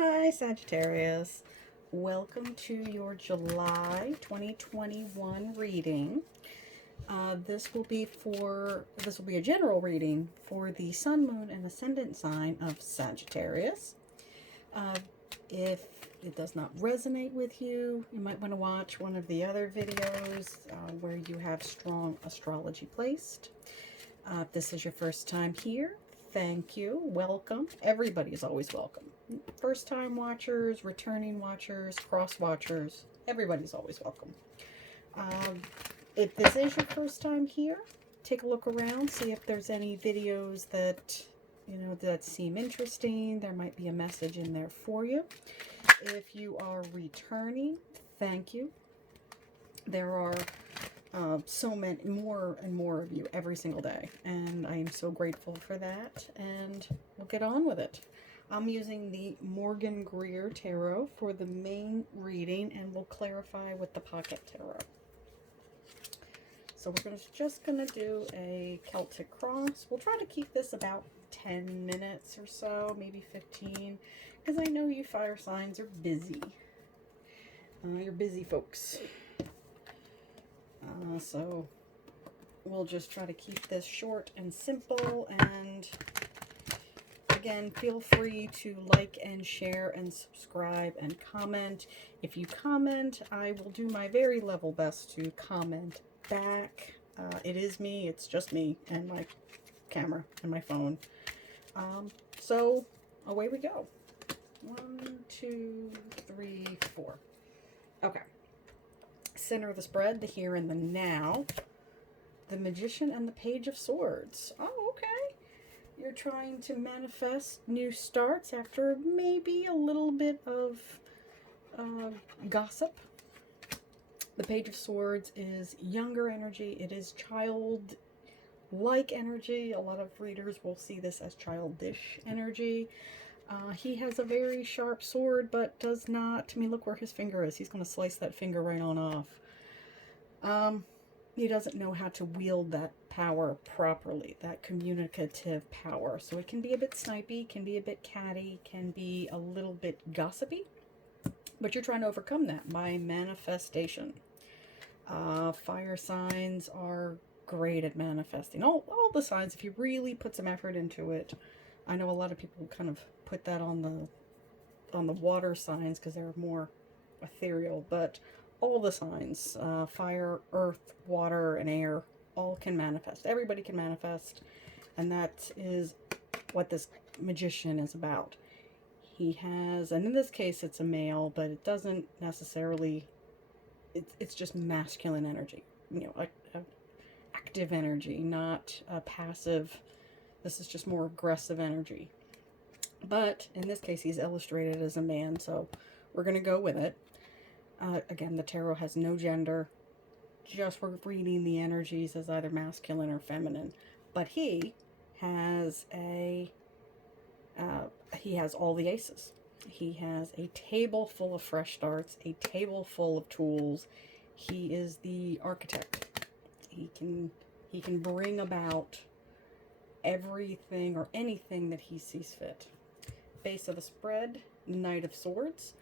Hi Sagittarius, welcome to your July 2021 reading. This will be a general reading for the Sun, Moon, and Ascendant sign of Sagittarius. If it does not resonate with you, you might want to watch one of the other videos where you have strong astrology placed. If this is your first time here, thank you. Welcome. Everybody is always welcome. First time watchers, returning watchers, cross watchers, everybody's always welcome. If this is your first time here, take a look around, see if there's any videos that that seem interesting. There might be a message in there for you. If you are returning, thank you. There are so many more and more of you every single day, and I am so grateful for that, and we'll get on with it. I'm using the Morgan Greer Tarot for the main reading, and we'll clarify with the Pocket Tarot. So we're just going to do a Celtic Cross. We'll try to keep this about 10 minutes or so, maybe 15, because I know you fire signs are busy. You're busy folks. So we'll just try to keep this short and simple, and again, feel free to like and share and subscribe and comment. If you comment, I will do my very level best to comment back. It is me, it's just me and my camera and my phone. So away we go. 1, 2, 3, 4. Okay. Center of the spread, the here and the now. The Magician and the Page of Swords. Oh, okay. You're trying to manifest new starts after maybe a little bit of gossip. The Page of Swords is younger energy. It is child-like energy. A lot of readers will see this as childish energy. He has a very sharp sword, but does not, I mean, look where his finger is. He's going to slice that finger right on off. He doesn't know how to wield that power properly, that communicative power. So it can be a bit snipey, can be a bit catty, can be a little bit gossipy, but you're trying to overcome that by manifestation. Fire signs are great at manifesting. All the signs, if you really put some effort into it. I know a lot of people kind of put that on the water signs because they're more ethereal, but all the signs, fire, earth, water, and air, all can manifest. Everybody can manifest, and that is what this magician is about. He has, and in this case it's a male, but it doesn't necessarily, it's just masculine energy, active energy, not passive. This is just more aggressive energy. But in this case, he's illustrated as a man, so we're going to go with it. Again, the tarot has no gender. Just we're reading the energies as either masculine or feminine. But he has he has all the aces. He has a table full of fresh starts, a table full of tools. He is the architect. He can bring about everything or anything that he sees fit. Base of the spread, Knight of Swords.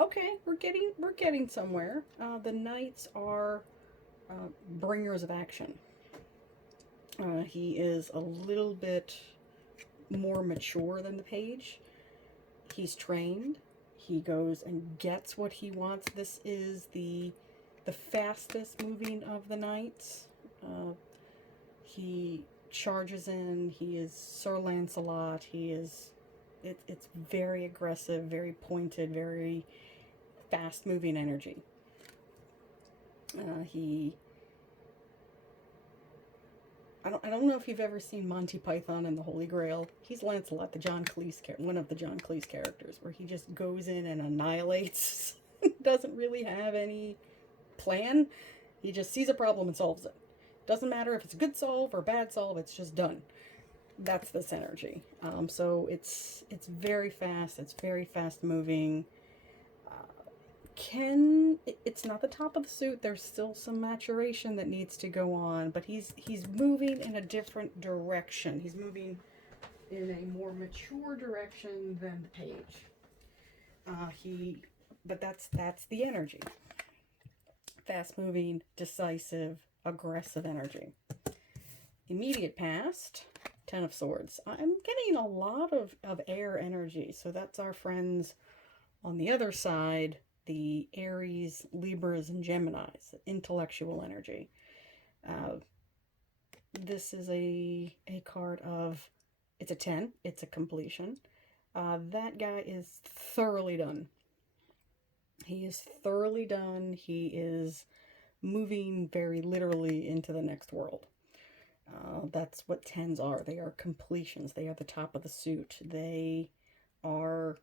Okay, we're getting somewhere. The knights are bringers of action. He is a little bit more mature than the page. He's trained. He goes and gets what he wants. This is the fastest moving of the knights. He charges in. He is Sir Lancelot. It's very aggressive, very pointed, very fast moving energy. I don't know if you've ever seen Monty Python and the Holy Grail. He's Lancelot, one of the John Cleese characters, where he just goes in and annihilates. Doesn't really have any plan. He just sees a problem and solves it. Doesn't matter if it's a good solve or bad solve, it's just done. That's this energy. So it's very fast. It's very fast moving. It's not the top of the suit. There's still some maturation that needs to go on, but he's moving in a different direction. He's moving in a more mature direction than the page. But that's the energy. Fast-moving, decisive, aggressive energy. Immediate past, Ten of Swords. I'm getting a lot of air energy, so that's our friends on the other side, the Aries, Libras, and Geminis, intellectual energy. This is a card of, it's a 10, it's a completion. That guy is thoroughly done. He is thoroughly done. He is moving very literally into the next world. That's what 10s are. They are completions. They are the top of the suit. They are...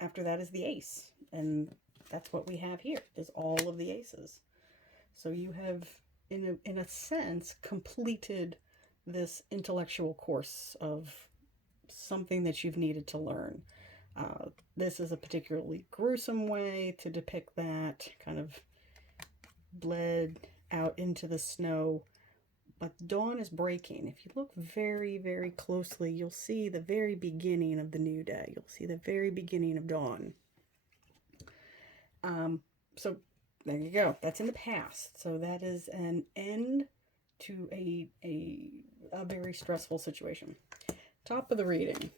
after that is the ace. And that's what we have here, is all of the aces. So you have, in a sense, completed this intellectual course of something that you've needed to learn. This is a particularly gruesome way to depict that, kind of bled out into the snow. But dawn is breaking. If you look very, very closely, you'll see the very beginning of the new day. You'll see the very beginning of dawn. So there you go. That's in the past. So that is an end to a very stressful situation. Top of the reading.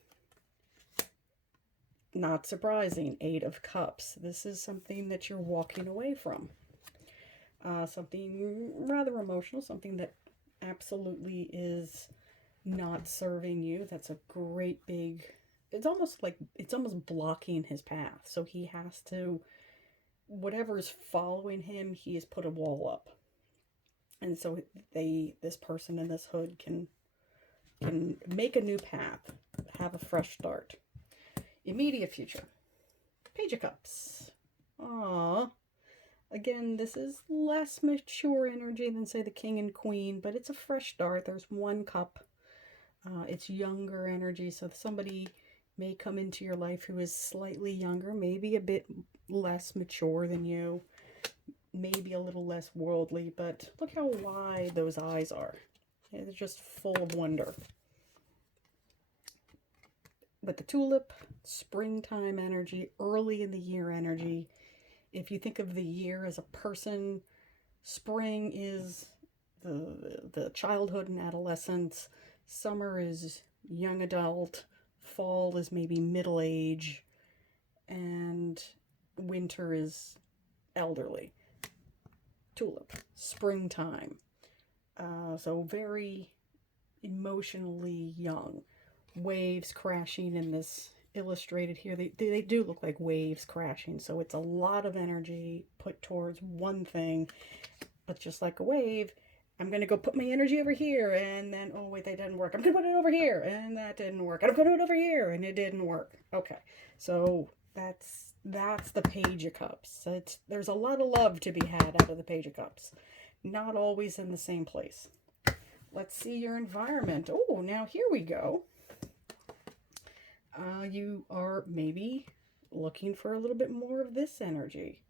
Not surprising, 8 of Cups. This is something that you're walking away from. Something rather emotional, something that absolutely is not serving you. That's a great big, it's almost blocking his path. So he has to, whatever is following him, he has put a wall up. And so this person in this hood can make a new path, have a fresh start. Immediate future. Page of Cups. Aww. Again, this is less mature energy than, say, the King and Queen, but it's a fresh start. There's one cup. It's younger energy, so somebody may come into your life who is slightly younger, maybe a bit less mature than you, maybe a little less worldly, but look how wide those eyes are. They're just full of wonder. But the Tulip, springtime energy, early in the year energy. If you think of the year as a person, spring is the childhood and adolescence. Summer is young adult. Fall is maybe middle age. And winter is elderly. Tulip, springtime. So very emotionally young. Waves crashing in this illustrated here. They do look like waves crashing, so it's a lot of energy put towards one thing. But just like a wave, I'm going to go put my energy over here, and then, oh wait, that didn't work. I'm going to put it over here, and that didn't work. I'm going to put it over here, and it didn't work. Okay, so that's the Page of Cups. So there's a lot of love to be had out of the Page of Cups. Not always in the same place. Let's see your environment. Oh, now here we go. You are maybe looking for a little bit more of this energy.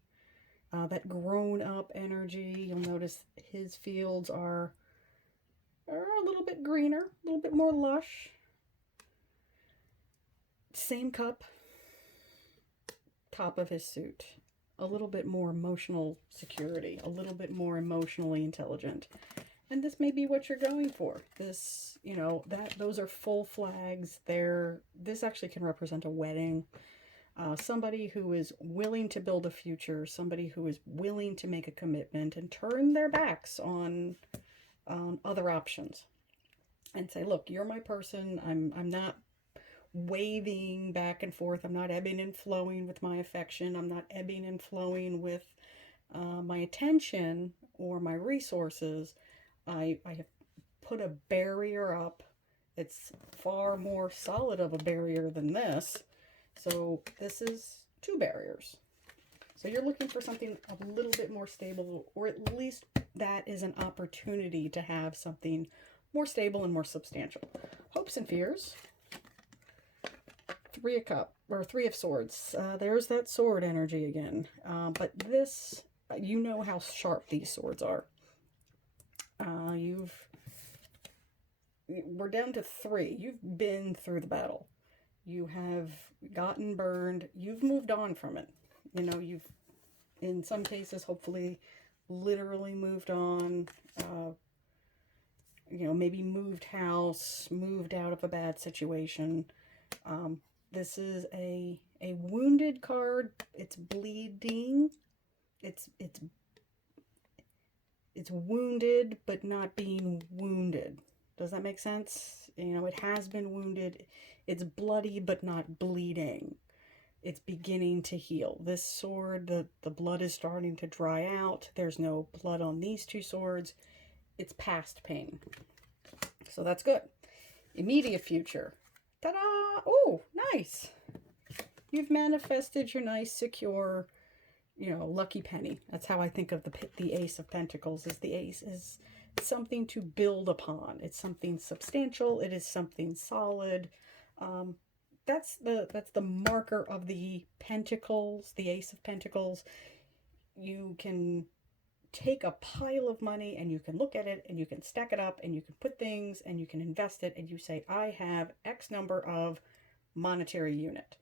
That grown-up energy. You'll notice his fields are a little bit greener, a little bit more lush. Same cup. Top of his suit. A little bit more emotional security. A little bit more emotionally intelligent. And this may be what you're going for. This, those are full flags. This actually can represent a wedding. Somebody who is willing to build a future. Somebody who is willing to make a commitment and turn their backs on other options. And say, look, you're my person. I'm not waving back and forth. I'm not ebbing and flowing with my affection. I'm not ebbing and flowing with my attention or my resources. I have put a barrier up. It's far more solid of a barrier than this. So this is 2 barriers. So you're looking for something a little bit more stable, or at least that is an opportunity to have something more stable and more substantial. Hopes and fears. 3 of Swords. There's that sword energy again. But this, you know how sharp these swords are. We're down to 3. You've been through the battle. You have gotten burned. You've moved on from it. You know, you've, in some cases, hopefully, literally moved on. You know, maybe moved house, moved out of a bad situation. This is a wounded card. It's bleeding. It's wounded, but not being wounded. Does that make sense? You know, it has been wounded. It's bloody, but not bleeding. It's beginning to heal. This sword, the blood is starting to dry out. There's no blood on these two swords. It's past pain. So that's good. Immediate future. Ta-da! Oh, nice. You've manifested your nice, secure, you know, lucky penny. That's how I think of the Ace of Pentacles. Is the Ace is something to build upon. It's something substantial. It is something solid. That's the marker of the Pentacles, the Ace of Pentacles. You can take a pile of money and you can look at it and you can stack it up and you can put things and you can invest it and you say, I have X number of monetary unit.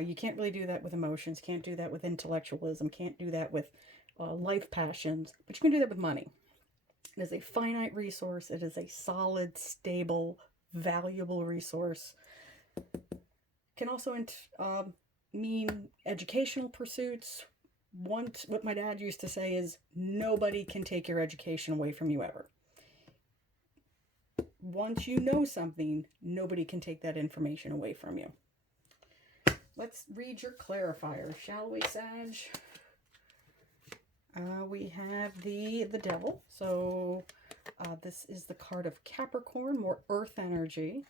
You can't really do that with emotions, can't do that with intellectualism, can't do that with life passions, but you can do that with money. It is a finite resource. It is a solid, stable, valuable resource. Can also mean educational pursuits. What my dad used to say is, nobody can take your education away from you ever. Once you know something, nobody can take that information away from you. Let's read your clarifier, shall we, Sag? We have the Devil. So this is the card of Capricorn, more earth energy.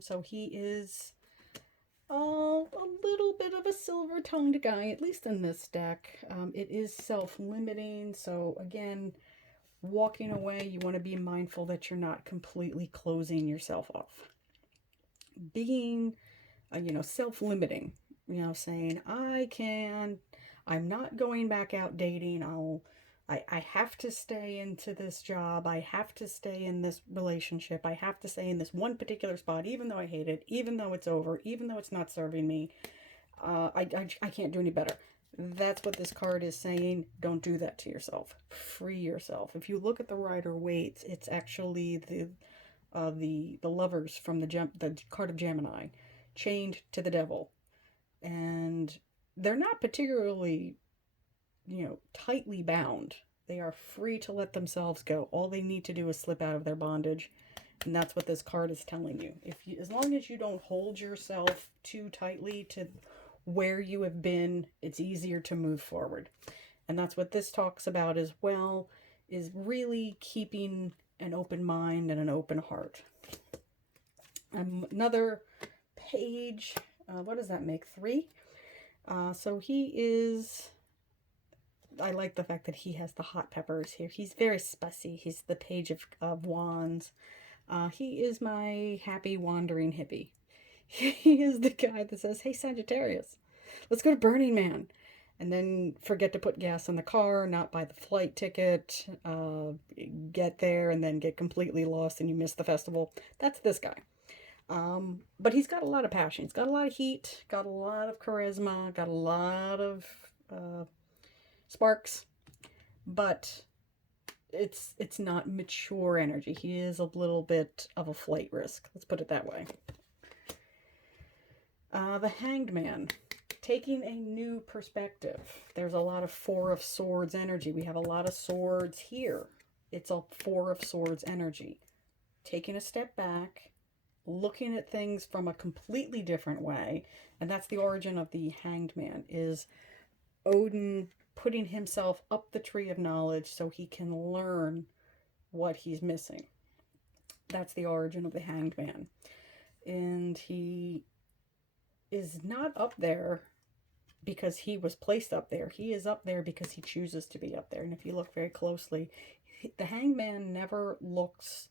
So he is a little bit of a silver-tongued guy, at least in this deck. It is self-limiting. So again, walking away, you want to be mindful that you're not completely closing yourself off. Being you know, self-limiting, you know, saying, I'm not going back out dating. I have to stay into this job. I have to stay in this relationship. I have to stay in this one particular spot, even though I hate it, even though it's over, even though it's not serving me. I can't do any better. That's what this card is saying. Don't do that to yourself. Free yourself. If you look at the Rider-Waite, it's actually the lovers from the card of Gemini, chained to the Devil, and they're not particularly, you know, tightly bound. They are free to let themselves go. All they need to do is slip out of their bondage, and that's what this card is telling you. As long as you don't hold yourself too tightly to where you have been, it's easier to move forward. And that's what this talks about as well, is really keeping an open mind and an open heart. Another page, what does that make, 3? So he is, I like the fact that he has the hot peppers here. He's very spicy. He's the Page of Wands. He is my happy wandering hippie. He is the guy that says, hey, Sagittarius, let's go to Burning Man. And then forget to put gas in the car, not buy the flight ticket, get there and then get completely lost and you miss the festival. That's this guy. But he's got a lot of passion. He's got a lot of heat, got a lot of charisma, got a lot of sparks, but it's not mature energy. He is a little bit of a flight risk. Let's put it that way. The Hanged Man, taking a new perspective. There's a lot of Four of Swords energy. We have a lot of swords here. It's a Four of Swords energy. Taking a step back, looking at things from a completely different way. And that's the origin of the Hanged Man, is Odin putting himself up the tree of knowledge so he can learn what he's missing. That's the origin of the Hanged Man. And he is not up there because he was placed up there. He is up there because he chooses to be up there. And if you look very closely, the Hanged Man never looks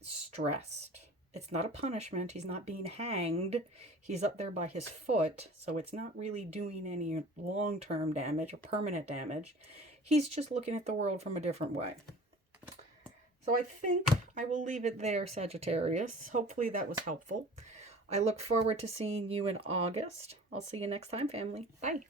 stressed. It's not a punishment. He's not being hanged. He's up there by his foot, so it's not really doing any long-term damage or permanent damage. He's just looking at the world from a different way. So I think I will leave it there, Sagittarius. Hopefully that was helpful. I look forward to seeing you in August. I'll see you next time, family. Bye.